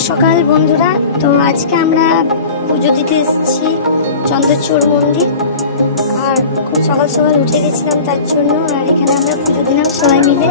সকাল বন্ধুরা। তো আজকে আমরা পুজো দিতে এসেছি চন্দ্রচূড় মন্দির। আর খুব সকাল সকাল উঠে গেছিলাম তার জন্য। আর এখানে আমরা পুজো দিলাম সবাই মিলে।